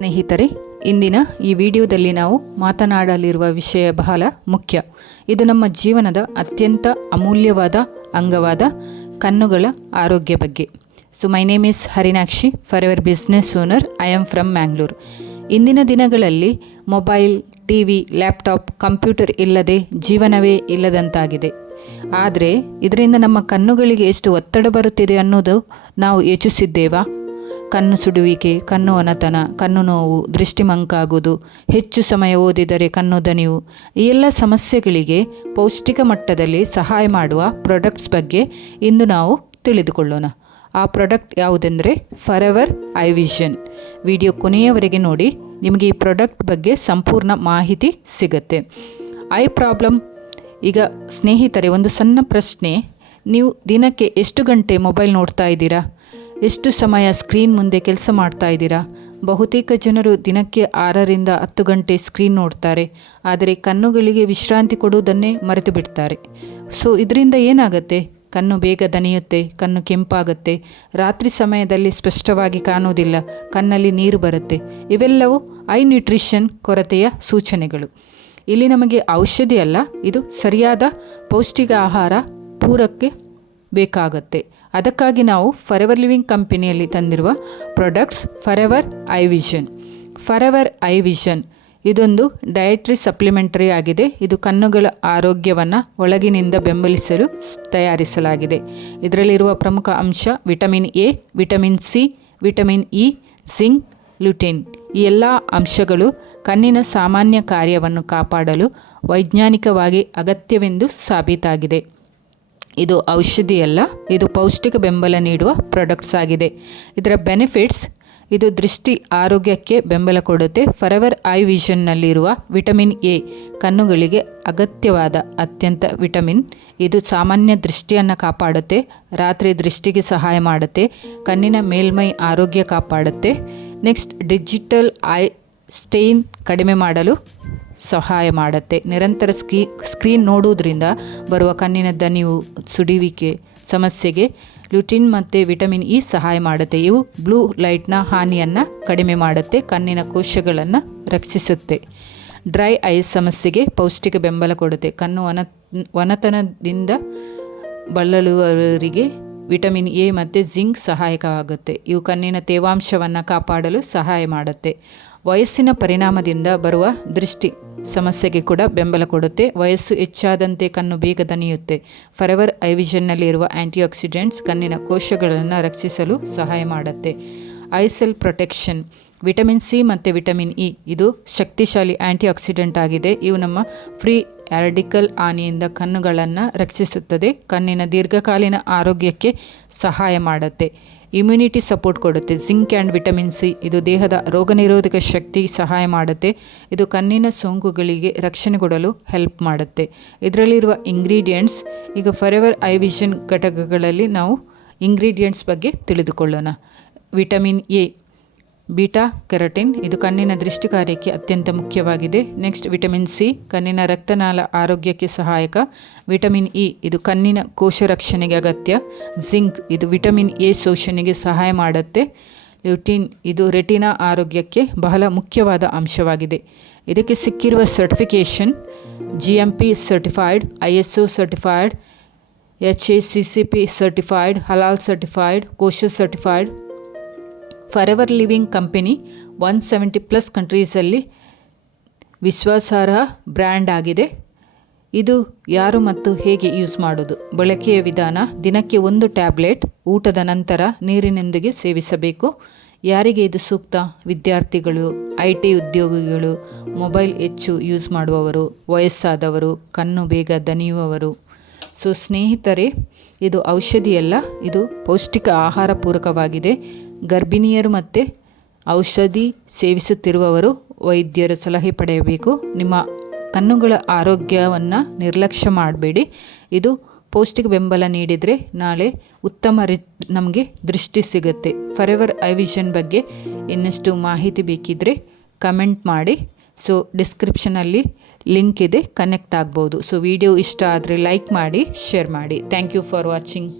ಸ್ನೇಹಿತರೆ, ಇಂದಿನ ಈ ವಿಡಿಯೋದಲ್ಲಿ ನಾವು ಮಾತನಾಡಲಿರುವ ವಿಷಯ ಬಹಳ ಮುಖ್ಯ. ಇದು ನಮ್ಮ ಜೀವನದ ಅತ್ಯಂತ ಅಮೂಲ್ಯವಾದ ಅಂಗವಾದ ಕಣ್ಣುಗಳ ಆರೋಗ್ಯ ಬಗ್ಗೆ. So my name is Harinakshi, forever business owner. I am from Mangalore. ಇಂದಿನ ದಿನಗಳಲ್ಲಿ ಮೊಬೈಲ್, ಟಿವಿ, ಲ್ಯಾಪ್ಟಾಪ್, ಕಂಪ್ಯೂಟರ್ ಇಲ್ಲದೆ ಜೀವನವೇ ಇಲ್ಲದಂತಾಗಿದೆ. ಆದರೆ ಇದರಿಂದ ನಮ್ಮ ಕಣ್ಣುಗಳಿಗೆ ಎಷ್ಟು ಒತ್ತಡ ಬರುತ್ತಿದೆ ಅನ್ನೋದು ನಾವು ಯೋಚಿಸಿದ್ದೇವಾ? ಕಣ್ಣು ಸುಡುವಿಕೆ, ಕಣ್ಣು ಒಣತನ, ಕಣ್ಣು ನೋವು, ದೃಷ್ಟಿ ಮಂಕಾಗುವುದು, ಹೆಚ್ಚು ಸಮಯ ಓದಿದರೆ ಕಣ್ಣು ದಣಿವು, ಈ ಎಲ್ಲ ಸಮಸ್ಯೆಗಳಿಗೆ ಪೌಷ್ಟಿಕ ಮಟ್ಟದಲ್ಲಿ ಸಹಾಯ ಮಾಡುವ ಪ್ರಾಡಕ್ಟ್ಸ್ ಬಗ್ಗೆ ಇಂದು ನಾವು ತಿಳಿದುಕೊಳ್ಳೋಣ. ಆ ಪ್ರಾಡಕ್ಟ್ ಯಾವುದೆಂದರೆ ಫಾರೆವರ್ ಐ ವಿಷನ್. ವಿಡಿಯೋ ಕೊನೆಯವರೆಗೆ ನೋಡಿ, ನಿಮಗೆ ಈ ಪ್ರಾಡಕ್ಟ್ ಬಗ್ಗೆ ಸಂಪೂರ್ಣ ಮಾಹಿತಿ ಸಿಗುತ್ತೆ. I problem. ಈಗ ಸ್ನೇಹಿತರೆ, ಒಂದು ಸಣ್ಣ ಪ್ರಶ್ನೆ. ನೀವು ದಿನಕ್ಕೆ ಎಷ್ಟು ಗಂಟೆ ಮೊಬೈಲ್ ನೋಡ್ತಾ ಇದ್ದೀರಾ? ಎಷ್ಟು ಸಮಯ ಸ್ಕ್ರೀನ್ ಮುಂದೆ ಕೆಲಸ ಮಾಡ್ತಾ ಇದ್ದೀರಾ? ಬಹುತೇಕ ಜನರು ದಿನಕ್ಕೆ 6ರಿಂದ 10 ಗಂಟೆ ಸ್ಕ್ರೀನ್ ನೋಡ್ತಾರೆ, ಆದರೆ ಕಣ್ಣುಗಳಿಗೆ ವಿಶ್ರಾಂತಿ ಕೊಡುವುದನ್ನೇ ಮರೆತು ಬಿಡ್ತಾರೆ. ಸೊ ಇದರಿಂದ ಏನಾಗುತ್ತೆ? ಕಣ್ಣು ಬೇಗ ದಣಿಯುತ್ತೆ, ಕಣ್ಣು ಕೆಂಪಾಗುತ್ತೆ, ರಾತ್ರಿ ಸಮಯದಲ್ಲಿ ಸ್ಪಷ್ಟವಾಗಿ ಕಾಣುವುದಿಲ್ಲ, ಕಣ್ಣಲ್ಲಿ ನೀರು ಬರುತ್ತೆ. ಇವೆಲ್ಲವೂ ಐ ನ್ಯೂಟ್ರಿಷನ್ ಕೊರತೆಯ ಸೂಚನೆಗಳು. ಇಲ್ಲಿ ನಮಗೆ ಔಷಧಿ ಅಲ್ಲ, ಇದು ಸರಿಯಾದ ಪೌಷ್ಟಿಕ ಆಹಾರ ಪೂರೈಕೆ ಬೇಕಾಗುತ್ತೆ. ಅದಕ್ಕಾಗಿ ನಾವು ಫಾರೆವರ್ ಲಿವಿಂಗ್ ಕಂಪನಿಯಲ್ಲಿ ತಂದಿರುವ products forever I vision. Forever I vision ಇದೊಂದು ಡಯಟ್ರಿ ಸಪ್ಲಿಮೆಂಟರಿ ಆಗಿದೆ. ಇದು ಕಣ್ಣುಗಳ ಆರೋಗ್ಯವನ್ನು ಒಳಗಿನಿಂದ ಬೆಂಬಲಿಸಲು ತಯಾರಿಸಲಾಗಿದೆ. ಇದರಲ್ಲಿರುವ ಪ್ರಮುಖ ಅಂಶ vitamin A, vitamin C, vitamin E, zinc, lutein. ಈ ಎಲ್ಲ ಅಂಶಗಳು ಕಣ್ಣಿನ ಸಾಮಾನ್ಯ ಕಾರ್ಯವನ್ನು ಕಾಪಾಡಲು ವೈಜ್ಞಾನಿಕವಾಗಿ ಅಗತ್ಯವೆಂದು ಸಾಬೀತಾಗಿದೆ. ಇದು ಔಷಧಿಯಲ್ಲ, ಇದು ಪೌಷ್ಟಿಕ ಬೆಂಬಲ ನೀಡುವ ಪ್ರಾಡಕ್ಟ್ಸ್ ಆಗಿದೆ. ಇದರ ಬೆನಿಫಿಟ್ಸ್: ಇದು ದೃಷ್ಟಿ ಆರೋಗ್ಯಕ್ಕೆ ಬೆಂಬಲ ಕೊಡುತ್ತೆ. ಫಾರೆವರ್ ಐ ವಿಷನ್ನಲ್ಲಿರುವ ವಿಟಮಿನ್ ಎ ಕಣ್ಣುಗಳಿಗೆ ಅಗತ್ಯವಾದ ಅತ್ಯಂತ ವಿಟಮಿನ್. ಇದು ಸಾಮಾನ್ಯ ದೃಷ್ಟಿಯನ್ನು ಕಾಪಾಡುತ್ತೆ, ರಾತ್ರಿ ದೃಷ್ಟಿಗೆ ಸಹಾಯ ಮಾಡುತ್ತೆ, ಕಣ್ಣಿನ ಮೇಲ್ಮೈ ಆರೋಗ್ಯ ಕಾಪಾಡುತ್ತೆ. ನೆಕ್ಸ್ಟ್, ಡಿಜಿಟಲ್ ಐ ಸ್ಟೇನ್ ಕಡಿಮೆ ಮಾಡಲು ಸಹಾಯ ಮಾಡುತ್ತೆ. ನಿರಂತರ ಸ್ಕ್ರೀನ್ ನೋಡುವುದರಿಂದ ಬರುವ ಕಣ್ಣಿನ ದಣಿವು, ಸುಡುವಿಕೆ ಸಮಸ್ಯೆಗೆ ಲ್ಯೂಟಿನ್ ಮತ್ತು ವಿಟಮಿನ್ ಇ ಸಹಾಯ ಮಾಡುತ್ತೆ. ಇವು ಬ್ಲೂ ಲೈಟ್ನ ಹಾನಿಯನ್ನು ಕಡಿಮೆ ಮಾಡುತ್ತೆ, ಕಣ್ಣಿನ ಕೋಶಗಳನ್ನು ರಕ್ಷಿಸುತ್ತೆ. ಡ್ರೈ ಐಸ್ ಸಮಸ್ಯೆಗೆ ಪೌಷ್ಟಿಕ ಬೆಂಬಲ ಕೊಡುತ್ತೆ. ಕಣ್ಣು ಒಣತನದಿಂದ ಬಳಲುವವರಿಗೆ ವಿಟಮಿನ್ ಎ ಮತ್ತು ಜಿಂಕ್ ಸಹಾಯಕವಾಗುತ್ತೆ. ಇವು ಕಣ್ಣಿನ ತೇವಾಂಶವನ್ನು ಕಾಪಾಡಲು ಸಹಾಯ ಮಾಡುತ್ತೆ. ವಯಸ್ಸಿನ ಪರಿಣಾಮದಿಂದ ಬರುವ ದೃಷ್ಟಿ ಸಮಸ್ಯೆಗೆ ಕೂಡ ಬೆಂಬಲ ಕೊಡುತ್ತೆ. ವಯಸ್ಸು ಹೆಚ್ಚಾದಂತೆ ಕಣ್ಣು ಬೇಗ ದಣಿಯುತ್ತೆ. ಫಾರೆವರ್ ಐ ವಿಷನ್ನಲ್ಲಿ ಇರುವ ಆ್ಯಂಟಿಆಕ್ಸಿಡೆಂಟ್ಸ್ ಕಣ್ಣಿನ ಕೋಶಗಳನ್ನು ರಕ್ಷಿಸಲು ಸಹಾಯ ಮಾಡುತ್ತೆ. I cell protection. Vitamin C ಮತ್ತು ವಿಟಮಿನ್ ಇ ಇದು ಶಕ್ತಿಶಾಲಿ ಆ್ಯಂಟಿಆಕ್ಸಿಡೆಂಟ್ ಆಗಿದೆ. ಇವು ನಮ್ಮ ಫ್ರೀ ರ್ಯಾಡಿಕಲ್ ಹಾನಿಯಿಂದ ಕಣ್ಣುಗಳನ್ನು ರಕ್ಷಿಸುತ್ತದೆ, ಕಣ್ಣಿನ ದೀರ್ಘಕಾಲೀನ ಆರೋಗ್ಯಕ್ಕೆ ಸಹಾಯ ಮಾಡುತ್ತೆ. ಇಮ್ಯುನಿಟಿ ಸಪೋರ್ಟ್ ಕೊಡುತ್ತೆ. ಜಿಂಕ್ ಆ್ಯಂಡ್ ವಿಟಮಿನ್ ಸಿ ಇದು ದೇಹದ ರೋಗನಿರೋಧಕ ಶಕ್ತಿ ಸಹಾಯ ಮಾಡುತ್ತೆ. ಇದು ಕಣ್ಣಿನ ಸೋಂಕುಗಳಿಗೆ ರಕ್ಷಣೆ ಕೊಡಲು ಹೆಲ್ಪ್ ಮಾಡುತ್ತೆ. ಇದರಲ್ಲಿರುವ ಇಂಗ್ರೀಡಿಯೆಂಟ್ಸ್, ಈಗ ಫಾರೆವರ್ ಐ ವಿಷನ್ ಘಟಕಗಳಲ್ಲಿ ನಾವು ಇಂಗ್ರೀಡಿಯೆಂಟ್ಸ್ ಬಗ್ಗೆ ತಿಳಿದುಕೊಳ್ಳೋಣ. ವಿಟಮಿನ್ ಎ, ಬೀಟಾ ಕೆರಟಿನ್, ಇದು ಕಣ್ಣಿನ ದೃಷ್ಟಿ ಕಾರ್ಯಕ್ಕೆ ಅತ್ಯಂತ ಮುಖ್ಯವಾಗಿದೆ. ನೆಕ್ಸ್ಟ್, ವಿಟಮಿನ್ ಸಿ ಕಣ್ಣಿನ ರಕ್ತನಾಳ ಆರೋಗ್ಯಕ್ಕೆ ಸಹಾಯಕ. ವಿಟಮಿನ್ ಇ ಇದು ಕಣ್ಣಿನ ಕೋಶ ರಕ್ಷಣೆಗೆ ಅಗತ್ಯ. ಜಿಂಕ್ ಇದು ವಿಟಮಿನ್ ಎ ಶೋಷಣೆಗೆ ಸಹಾಯ ಮಾಡುತ್ತೆ. ಲ್ಯೂಟಿನ್ ಇದು ರೆಟಿನಾ ಆರೋಗ್ಯಕ್ಕೆ ಬಹಳ ಮುಖ್ಯವಾದ ಅಂಶವಾಗಿದೆ. ಇದಕ್ಕೆ ಸಿಕ್ಕಿರುವ certification GMP certified, ISO certified, HACCP certified, ಹಲಾಲ್ certified, kosher certified. Forever living company 170+ ಕಂಟ್ರೀಸಲ್ಲಿ ವಿಶ್ವಾಸಾರ್ಹ ಬ್ರ್ಯಾಂಡ್ ಆಗಿದೆ. ಇದು ಯಾರು ಮತ್ತು ಹೇಗೆ ಯೂಸ್ ಮಾಡೋದು? ಬಳಕೆಯ ವಿಧಾನ: ದಿನಕ್ಕೆ 1 ಟ್ಯಾಬ್ಲೆಟ್ ಊಟದ ನಂತರ ನೀರಿನೊಂದಿಗೆ ಸೇವಿಸಬೇಕು. ಯಾರಿಗೆ ಇದು ಸೂಕ್ತ? ವಿದ್ಯಾರ್ಥಿಗಳು, IT ಉದ್ಯೋಗಿಗಳು, ಮೊಬೈಲ್ ಹೆಚ್ಚು ಯೂಸ್ ಮಾಡುವವರು, ವಯಸ್ಸಾದವರು, ಕಣ್ಣು ಬೇಗ ದಣಿಯುವವರು. ಸೊ ಸ್ನೇಹಿತರೆ, ಇದು ಔಷಧಿಯಲ್ಲ, ಇದು ಪೌಷ್ಟಿಕ ಆಹಾರ ಪೂರಕವಾಗಿದೆ. ಗರ್ಭಿಣಿಯರು ಮತ್ತು ಔಷಧಿ ಸೇವಿಸುತ್ತಿರುವವರು ವೈದ್ಯರ ಸಲಹೆ ಪಡೆಯಬೇಕು. ನಿಮ್ಮ ಕಣ್ಣುಗಳ ಆರೋಗ್ಯವನ್ನು ನಿರ್ಲಕ್ಷ್ಯ ಮಾಡಬೇಡಿ. ಇದು ಪೌಷ್ಟಿಕ ಬೆಂಬಲ ನೀಡಿದರೆ ನಾಳೆ ಉತ್ತಮ ನಮಗೆ ದೃಷ್ಟಿ ಸಿಗುತ್ತೆ. ಫಾರೆವರ್ ಐ ವಿಷನ್ ಬಗ್ಗೆ ಇನ್ನಷ್ಟು ಮಾಹಿತಿ ಬೇಕಿದ್ದರೆ ಕಮೆಂಟ್ ಮಾಡಿ. ಸೊ ಡಿಸ್ಕ್ರಿಪ್ಷನಲ್ಲಿ ಲಿಂಕ್ ಇದೆ, ಕನೆಕ್ಟ್ ಆಗ್ಬೋದು. ಸೊ ವಿಡಿಯೋ ಇಷ್ಟ ಆದರೆ ಲೈಕ್ ಮಾಡಿ, ಶೇರ್ ಮಾಡಿ. Thank you for watching.